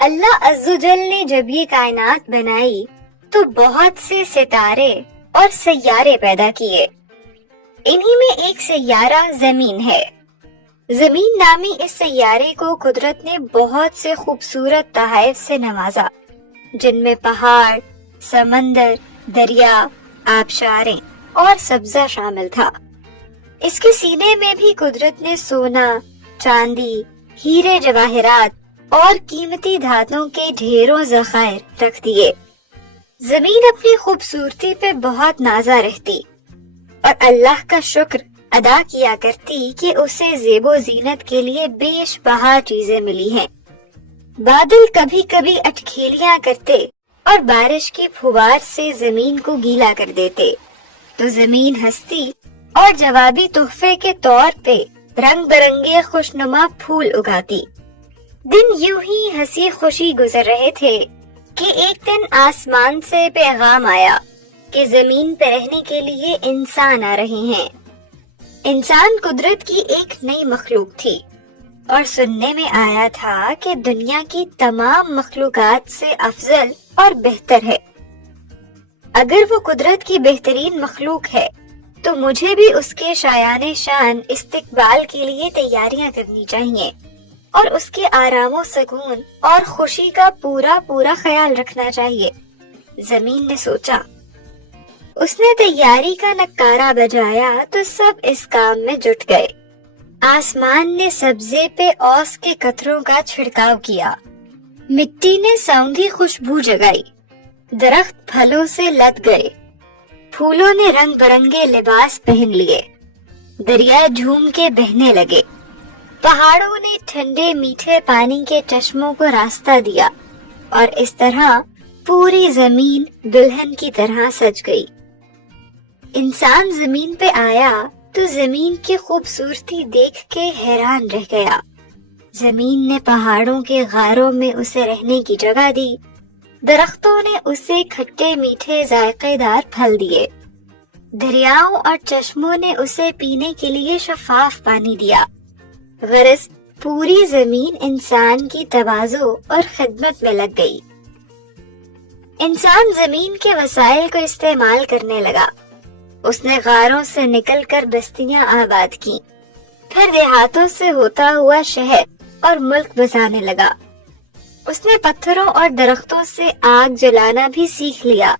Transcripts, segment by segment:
اللہ عز و جل نے جب یہ کائنات بنائی تو بہت سے ستارے اور سیارے پیدا کیے. انہی میں ایک سیارہ زمین ہے. زمین نامی اس سیارے کو قدرت نے بہت سے خوبصورت تحائف سے نوازا، جن میں پہاڑ، سمندر، دریا، آبشاریں اور سبزہ شامل تھا. اس کے سینے میں بھی قدرت نے سونا، چاندی، ہیرے جواہرات اور قیمتی دھاتوں کے ڈھیروں ذخائر رکھ دیے. زمین اپنی خوبصورتی پہ بہت نازا رہتی اور اللہ کا شکر ادا کیا کرتی کہ اسے زیب و زینت کے لیے بیش بہا چیزیں ملی ہیں. بادل کبھی کبھی اٹکھیلیاں کرتے اور بارش کی پھوار سے زمین کو گیلا کر دیتے تو زمین ہنستی اور جوابی تحفے کے طور پہ رنگ برنگے خوشنما پھول اگاتی. دن یوں ہی ہنسی خوشی گزر رہے تھے کہ ایک دن آسمان سے پیغام آیا کہ زمین پہ رہنے کے لیے انسان آ رہے ہیں. انسان قدرت کی ایک نئی مخلوق تھی اور سننے میں آیا تھا کہ دنیا کی تمام مخلوقات سے افضل اور بہتر ہے. اگر وہ قدرت کی بہترین مخلوق ہے تو مجھے بھی اس کے شایان شان استقبال کے لیے تیاریاں کرنی چاہیے اور اس کے آرام و سکون اور خوشی کا پورا خیال رکھنا چاہیے. زمین نے سوچا. اس نے تیاری کا نکارہ بجایا تو سب اس کام میں جٹ گئے. آسمان نے سبزے پہ اوس کے قطروں کا چھڑکاو کیا، مٹی نے سونگھی خوشبو جگائی، درخت پھلوں سے لد گئے، پھولوں نے رنگ برنگے لباس پہن لیے، دریا جھوم کے بہنے لگے، پہاڑوں نے ٹھنڈے میٹھے پانی کے چشموں کو راستہ دیا اور اس طرح پوری زمین دلہن کی طرح سج گئی. انسان زمین پہ آیا تو زمین کی خوبصورتی دیکھ کے حیران رہ گیا. زمین نے پہاڑوں کے غاروں میں اسے رہنے کی جگہ دی، درختوں نے اسے کھٹے میٹھے ذائقے دار پھل دیے، دریاؤں اور چشموں نے اسے پینے کے لیے شفاف پانی دیا. غرض پوری زمین انسان کی تواضع اور خدمت میں لگ گئی. انسان زمین کے وسائل کو استعمال کرنے لگا. اس نے غاروں سے نکل کر بستیاں آباد کی، پھر دیہاتوں سے ہوتا ہوا شہر اور ملک بسانے لگا. اس نے پتھروں اور درختوں سے آگ جلانا بھی سیکھ لیا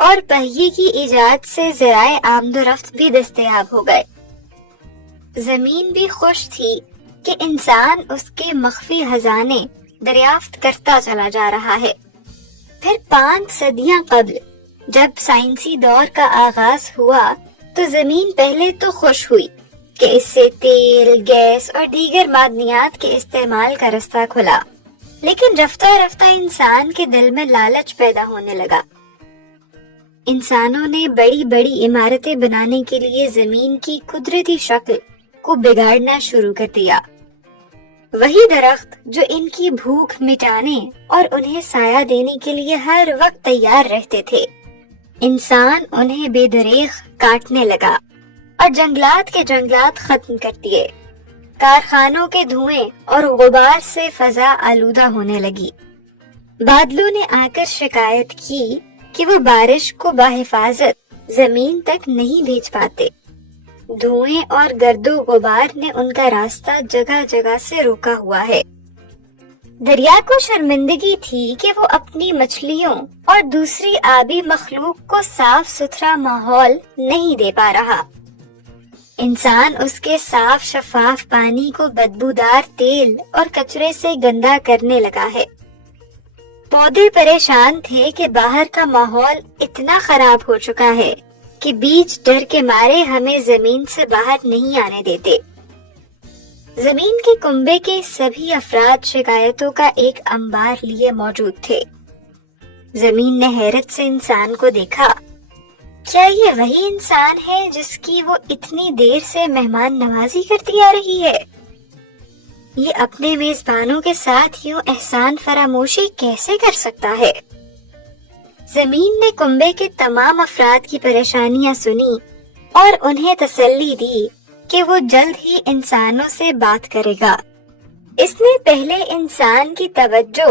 اور پہیے کی ایجاد سے ذرائع آمد و رفت بھی دستیاب ہو گئے. زمین بھی خوش تھی کہ انسان اس کے مخفی خزانے دریافت کرتا چلا جا رہا ہے. پھر 5 صدیاں قبل جب سائنسی دور کا آغاز ہوا تو زمین پہلے تو خوش ہوئی کہ اس سے تیل، گیس اور دیگر معدنیات کے استعمال کا رستہ کھلا، لیکن رفتہ رفتہ انسان کے دل میں لالچ پیدا ہونے لگا. انسانوں نے بڑی بڑی عمارتیں بنانے کے لیے زمین کی قدرتی شکل کو بگاڑنا شروع کر دیا. وہی درخت جو ان کی بھوک مٹانے اور انہیں سایہ دینے کے لیے ہر وقت تیار رہتے تھے، انسان انہیں بے دریغ کاٹنے لگا اور جنگلات کے جنگلات ختم کر دیے. کارخانوں کے دھوئیں اور غبار سے فضا آلودہ ہونے لگی. بادلوں نے آ کر شکایت کی کہ وہ بارش کو بحفاظت زمین تک نہیں بھیج پاتے. دھوئیں اور گرد و غبار نے ان کا راستہ جگہ جگہ سے روکا ہوا ہے. دریا کو شرمندگی تھی کہ وہ اپنی مچھلیوں اور دوسری آبی مخلوق کو صاف ستھرا ماحول نہیں دے پا رہا. انسان اس کے صاف شفاف پانی کو بدبودار تیل اور کچرے سے گندا کرنے لگا ہے. پودے پریشان تھے کہ باہر کا ماحول اتنا خراب ہو چکا ہے کہ بیج ڈر کے مارے ہمیں زمین سے باہر نہیں آنے دیتے. زمین کے کنبے کے سبھی افراد شکایتوں کا ایک انبار لیے موجود تھے. زمین نے حیرت سے انسان کو دیکھا. کیا یہ وہی انسان ہے جس کی وہ اتنی دیر سے مہمان نوازی کرتی آ رہی ہے؟ یہ اپنے میزبانوں کے ساتھ یوں احسان فراموشی کیسے کر سکتا ہے؟ زمین نے کنبے کے تمام افراد کی پریشانیاں سنی اور انہیں تسلی دی کہ وہ جلد ہی انسانوں سے بات کرے گا. اس نے پہلے انسان کی توجہ